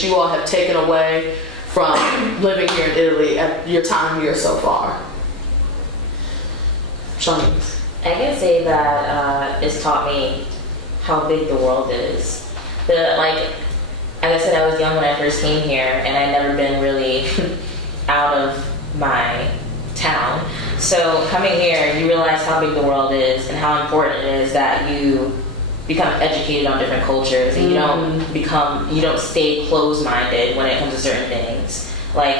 that you all have taken away from living here in Italy at your time here so far? Shanice. I can say that it's taught me how big the world is. Like I said, I was young when I first came here, and I'd never been really out of my town. So coming here, you realize how big the world is and how important it is that you become educated on different cultures, and you don't stay closed-minded when it comes to certain things. Like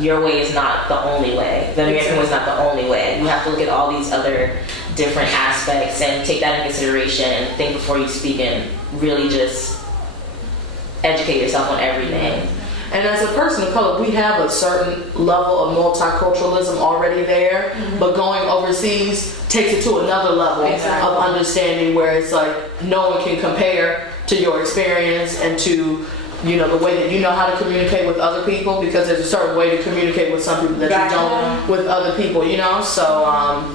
your way is not the only way. The American way is not the only way. You have to look at all these other different aspects and take that into consideration and think before you speak and really just educate yourself on everything. And as a person of color, we have a certain level of multiculturalism already there, but going overseas takes it to another level of understanding where it's like no one can compare to your experience and to, you know, the way that you know how to communicate with other people, because there's a certain way to communicate with some people that you don't with other people, you know? So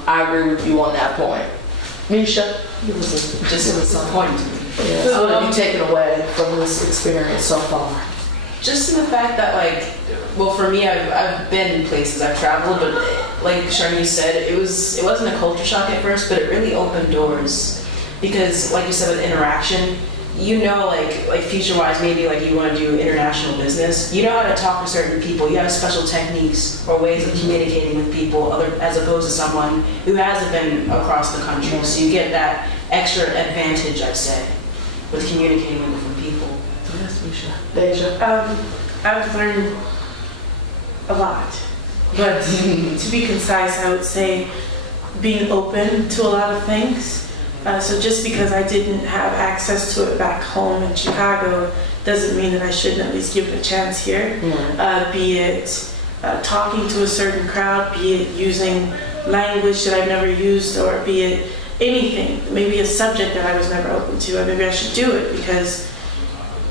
I agree with you on that point. Misha? Just some point. Yeah. So what have you taken away from this experience so far? Just in the fact that, like, well, for me, I've been places, I've traveled, but like Sharni said, it wasn't a culture shock at first, but it really opened doors, because, like you said, with interaction, you know, like future-wise, maybe like you want to do international business, you know how to talk to certain people, you have special techniques or ways of communicating with people, as opposed to someone who hasn't been across the country. So you get that extra advantage, I'd say, with communicating with different people. Yes, Misha. Deja. I've learned a lot, but to be concise, I would say being open to a lot of things. So just because I didn't have access to it back home in Chicago doesn't mean that I shouldn't at least give it a chance here. Be it talking to a certain crowd, be it using language that I've never used, or be it anything, maybe a subject that I was never open to. Maybe I should do it because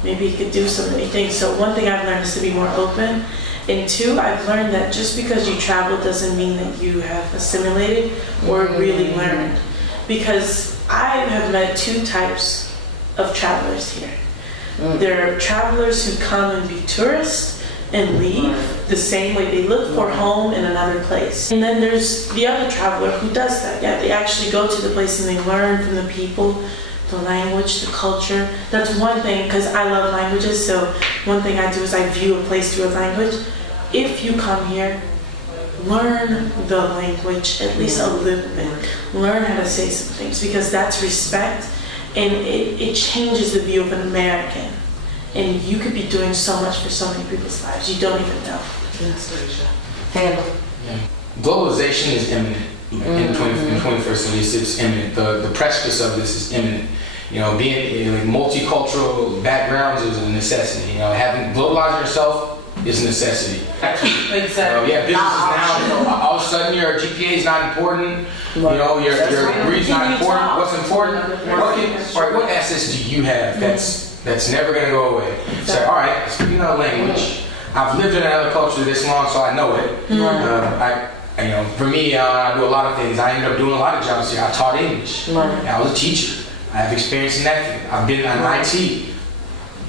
maybe you could do so many things. So one thing I've learned is to be more open. And two, I've learned that just because you travel doesn't mean that you have assimilated or really learned. Because I have met two types of travelers here. There are travelers who come and be tourists and leave the same way. They look for home in another place. And then there's the other traveler who does that. Yeah, they actually go to the place and they learn from the people, the language, the culture. That's one thing, because I love languages, so one thing I do is I view a place through a language. If you come here, learn the language at least a little bit. Learn how to say some things, because that's respect, and it changes the view of an American. And you could be doing so much for so many people's lives. You don't even know. Handle. Yeah. Globalization is imminent. In the 21st century, it's imminent. The precipice of this is imminent. You know, being like multicultural backgrounds is a necessity. You know, having globalized yourself is a necessity. Exactly. Yeah, businesses now, all of a sudden your GPA is not important. You know, your degree is not important. What's important? What assets do you have that's never going to go away? So, all right, speaking of language, I've lived in another culture this long, so I know it. You know, for me, I do a lot of things. I ended up doing a lot of jobs here. I taught English. I was a teacher. I have experience in that field. I've been in IT.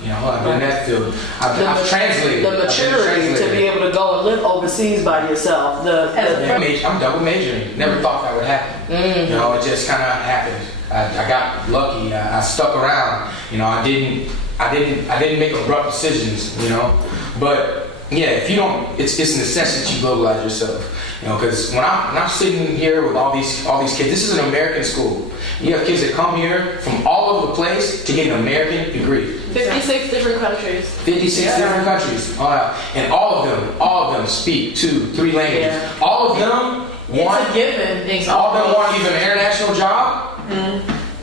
You know, I've been in that field. I've translated. The maturity to be able to go and live overseas by yourself. I'm double majoring. Never thought that would happen. You know, it just kind of happened. I got lucky. I stuck around. You know, I didn't make abrupt decisions. You know, but yeah, if you don't, it's a necessity to globalize yourself. You know, because when I'm sitting here with all these kids, this is an American school. You have kids that come here from all over the place to get an American degree. 56 different countries. 56 different countries. And all of them speak 2-3 languages. All of them want either an international job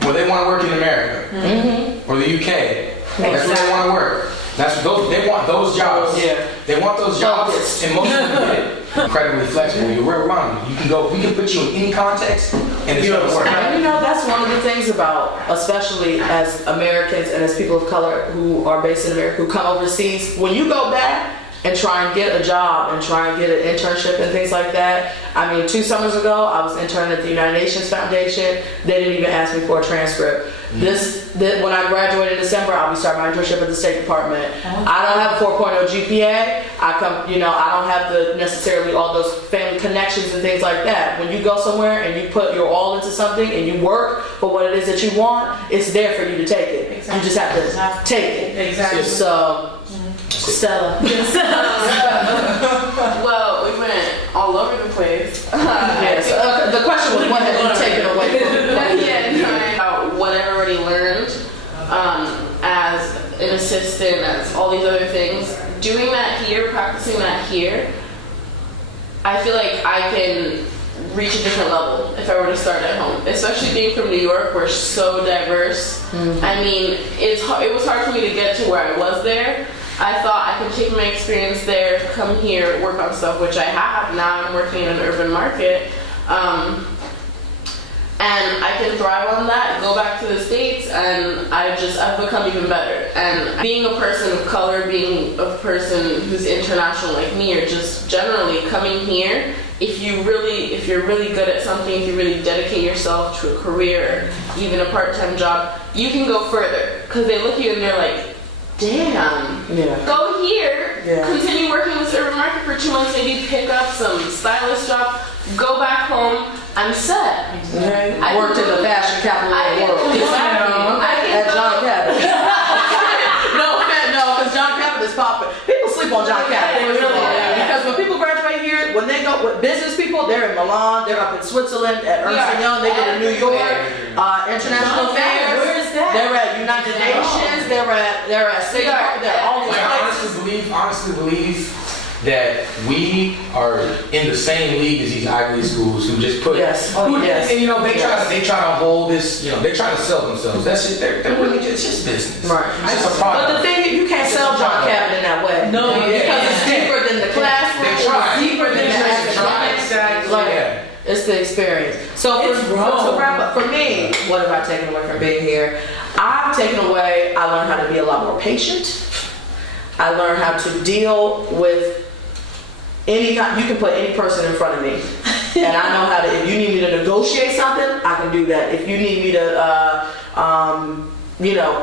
or they want to work in America or the UK. That's where they want to work. They want those jobs. They want those jobs, and most of them get it. Incredibly flexible. You're around. You can go. We can put you in any context, and it's going to work. And you know, that's one of the things about, especially as Americans and as people of color who are based in America, who come overseas. When you go back, and try and get a job and try and get an internship and things like that. I mean, 2 summers ago, I was interning at the United Nations Foundation. They didn't even ask me for a transcript. When I graduate in December, I'll be starting my internship at the State Department. I don't have a 4.0 GPA. I don't have necessarily all those family connections and things like that. When you go somewhere and you put your all into something and you work for what it is that you want, it's there for you to take it. Exactly. You just have to take it. Exactly. So, Stella. Well, we went all over the place. The question was, what have you taken away from what I've already learned as an assistant, as all these other things. Doing that here, practicing that here, I feel like I can reach a different level if I were to start at home. Especially being from New York, we're so diverse. I mean, it was hard for me to get to where I was there. I thought I could take my experience there, come here, work on stuff, which I have. Now I'm working in an urban market. And I can thrive on that, go back to the States, and I've become even better. And being a person of color, being a person who's international like me, or just generally coming here, if you're really good at something, if you really dedicate yourself to a career, even a part-time job, you can go further. Because they look at you and they're like, damn, go here, continue working in this urban market for 2 months, maybe pick up some stylist job, go back home, I'm set. I worked in the fashion capital of the world. At John Cabot. No, because John Cabot is popular. People sleep on John Cabot. Because when people graduate here, when they go with business people, they're in Milan, they're up in Switzerland, at Ernst & Young, they go to New York, International Affairs. Where is that? They're at United Nations, they're at State Department, they're all these places. Honestly believe that we are in the same league as these Ivy League schools who just put yes. And they try to hold this, they try to sell themselves. That's it. They're really it's just business. Right. It's just a product. But the thing is, you can't sell John Cabot in that way. No, because it's deeper than the classroom. They try. It's deeper than the academics. Exactly. It's the experience. So to wrap up, for me, what have I taken away from being here? I've taken away, I learned how to be a lot more patient. I learned how to deal with you can put any person in front of me. And I know how to, if you need me to negotiate something, I can do that. If you need me to,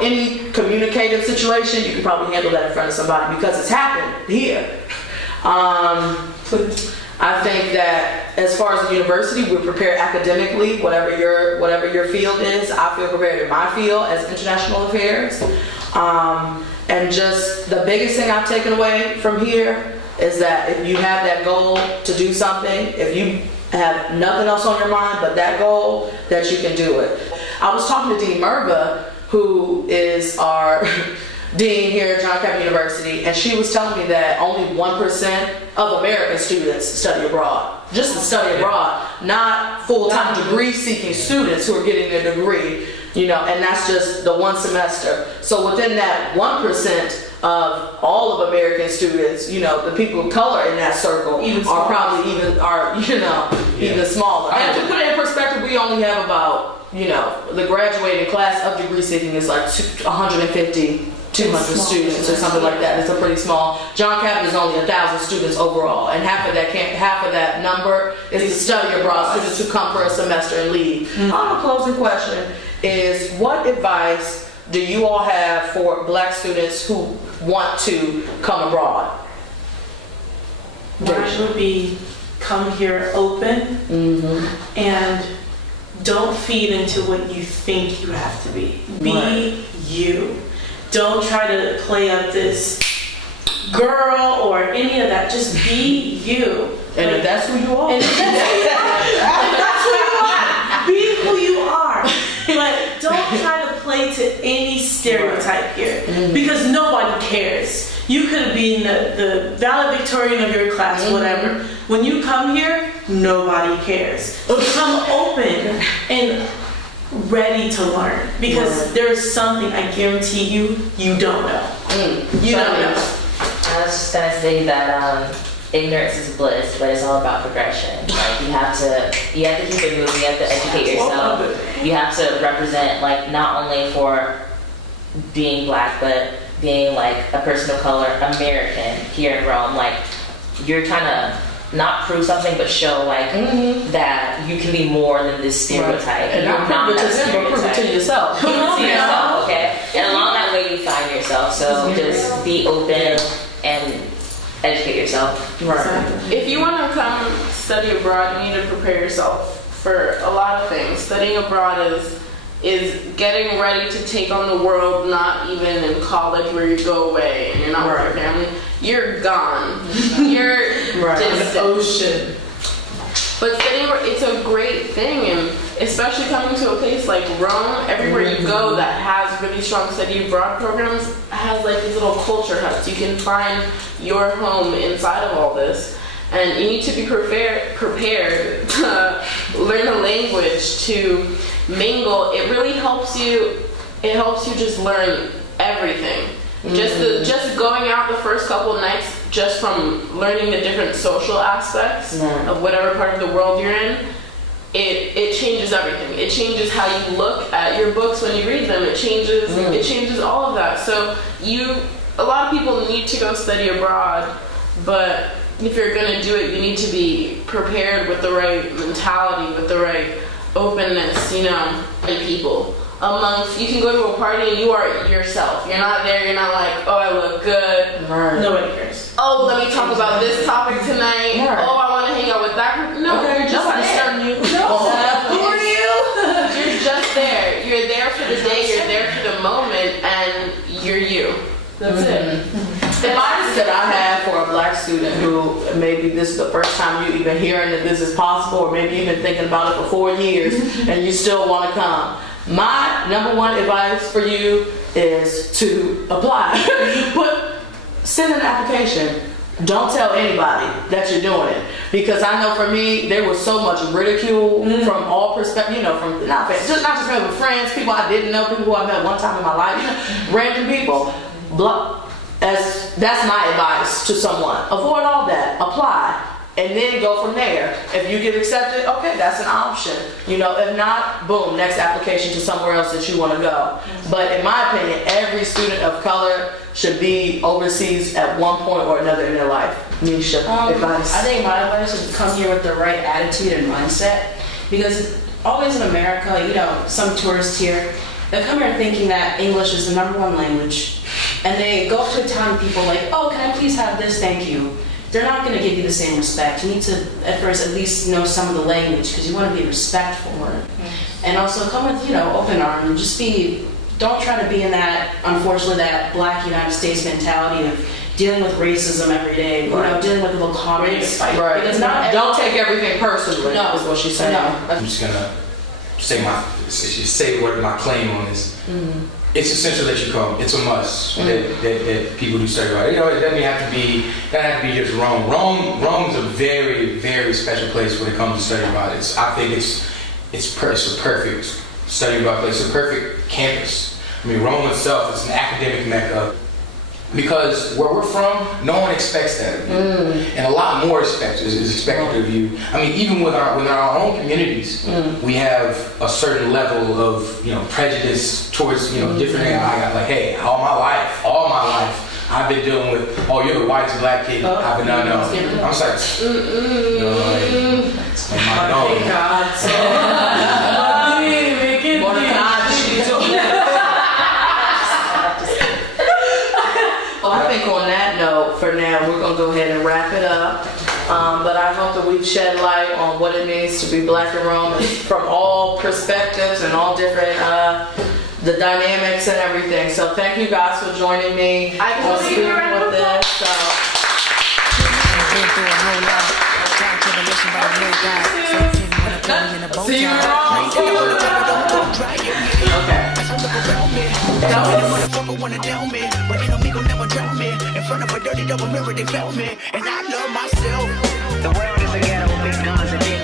any communicative situation, you can probably handle that in front of somebody because it's happened here. I think that as far as the university, we're prepared academically, whatever your field is. I feel prepared in my field as international affairs. And just the biggest thing I've taken away from here is that if you have that goal to do something, if you have nothing else on your mind but that goal, that you can do it. I was talking to Dean Merva, who is our dean here at John Cabot University, and she was telling me that only 1% of American students study abroad. Just to study abroad, not full-time degree-seeking students who are getting their degree, and that's just the one semester. So within that 1% of all of American students, the people of color in that circle are probably even smaller. And to put it in perspective, we only have about, the graduating class of degree seeking is like 150, 200 students or something like that. It's a pretty small. John Cabot is only 1,000 students overall, and half of that number is the study abroad students who come for a semester and leave. My closing question is, what advice do you all have for Black students who want to come abroad? Mine would be come here open and don't feed into what you think you have to be. Be you. Don't try to play up this girl or any of that. Just be you. And if that's who you are. And if that's who you are. Be who you are. But don't try to play to any stereotype here. Because nobody cares. You could be in the valedictorian of your class, whatever. When you come here, nobody cares. Come open and ready to learn. Because there's something, I guarantee you don't know. You don't know. I was just going to say that ignorance is bliss, but it's all about progression. Like you have to keep it moving. You have to educate yourself. You have to represent, like, not only for being Black, but being like a person of color, American here in Rome, like you're trying to not prove something, but show like that you can be more than this stereotype. Right. And not prove it to them, but prove it to yourself. Prove it to yourself, okay? And along that way, you find yourself. So just be open and educate yourself. Right. If you want to come study abroad, you need to prepare yourself for a lot of things. Studying abroad is getting ready to take on the world, not even in college where you go away and you're not with your family. You're gone. You're distant. The ocean. But studying, it's a great thing, and especially coming to a place like Rome, everywhere you go that has really strong study abroad programs has like these little culture huts. You can find your home inside of all this. And you need to be prepared to learn a language, to mingle. It really helps you. It helps you just learn everything. Just going out the first couple of nights, just from learning the different social aspects of whatever part of the world you're in, it changes everything. It changes how you look at your books when you read them. It changes all of that. So a lot of people need to go study abroad, but if you're going to do it, you need to be prepared with the right mentality, with the right openness, and people. You can go to a party and you are yourself. You're not there, you're not like, oh, I look good. Right. Nobody cares. Oh, let me talk about this topic tonight. Right. Oh, I want to hang out with that group. No, you're just there. Who are you? You're just there. You're there for the day, you're there for the moment, and you're you. That's it. The advice that I have for a black student who maybe this is the first time you even hearing that this is possible, or maybe you've been thinking about it for 4 years and you still want to come. My number one advice for you is to apply. Send an application. Don't tell anybody that you're doing it, because I know for me there was so much ridicule from all perspectives. From not just from friends, people I didn't know, people who I met one time in my life, random people. That's my advice to someone. Avoid all that. Apply. And then go from there. If you get accepted, okay, that's an option. If not, boom, next application to somewhere else that you want to go. But in my opinion, every student of color should be overseas at one point or another in their life. Nisha, advice? I think my advice is to come here with the right attitude and mindset, because always in America, some tourists here, they come here thinking that English is the #1 language, and they go up to Italian people like, oh, can I please have this, thank you. They're not going to give you the same respect. You need to, at first, at least know some of the language, because you want to be respectful. And also come with, open arms, and just don't try to be in that, unfortunately, that black United States mentality of dealing with racism every day, dealing with little comments. Right. Because don't take everything personally, is what she's saying. I'm just going to say what my claim on is. It's essential that you come. It's a must that people do study abroad. It doesn't have to be just Rome. Rome's a very, very special place when it comes to studying abroad. I think it's a perfect study abroad place. It's a perfect campus. Rome itself is an academic mecca. Because where we're from, no one expects that of you. And a lot more is expected of you. Even with our own communities, we have a certain level of prejudice towards different. Hey, all my life, I've been dealing with. Oh, you're the whitest black kid. I've been no. I'm just like, I think on that note, for now, we're going to go ahead and wrap it up. But I hope that we've shed light on what it means to be black in Rome from all perspectives and all different, the dynamics and everything. So thank you guys for joining me on speaking with this. See you wrong. Okay. In front of a dirty double mirror, they felt me, and I love myself. The world is a ghetto, big guns and big